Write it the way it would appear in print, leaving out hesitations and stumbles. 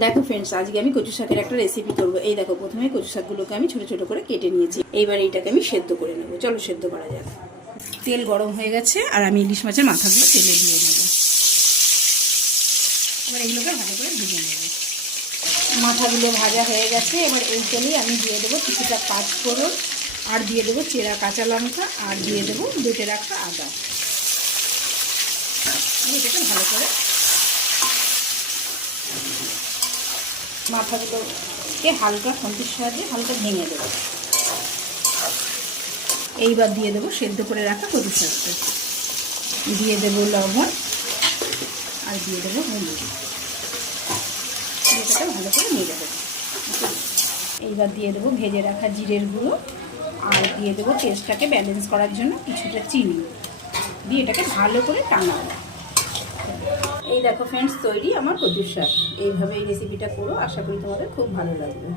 দেখো ফ্রেন্ডস, আজকে আমি কচু শাকের একটা রেসিপি করবো। এই দেখো, প্রথমে কচু শাকগুলোকে আমি ছোট ছোট করে কেটে নিয়েছি। এইবার এইটাকে আমি সেদ্ধ করে নেবো। চলো সেদ্ধ করা যাক। তেল গরম হয়ে গেছে আর আমি ইলিশ মাছের মাথাগুলো তেলে দিয়ে নেবো। এবার এগুলোকে ভালো করে ভেজে নেবো। মাথাগুলো ভাজা হয়ে গেছে। এবার এই তেলেই আমি দিয়ে দেবো কিছুটা পাঁচফোড়ন, আর দিয়ে দেবো চেরা কাঁচা লঙ্কা, আর দিয়ে দেবো বেটে রাখা আদা। এটাকে ভালো করে মাথাগুলোকে হালকা খুন্তির সাহায্যে হালকা ভেঙে দেবো। এইবার দিয়ে দেবো সেদ্ধ করে রাখা কচু শাকটা, দিয়ে দেবো লবণ, আর দিয়ে দেবো হলুদ। এটাকে ভালো করে নেড়ে দেবো। এইবার দিয়ে দেবো ভেজে রাখা জিরের গুঁড়ো, আর দিয়ে দেবো টেস্টটাকে ব্যালেন্স করার জন্য কিছুটা চিনি দিয়ে এটাকে ভালো করে টানাবো। এই দেখো ফ্রেন্ডস, তৈরি আমার কচুর শাক। এইভাবে এই রেসিপিটা করো, আশা করি তোমাদের খুব ভালো লাগবে।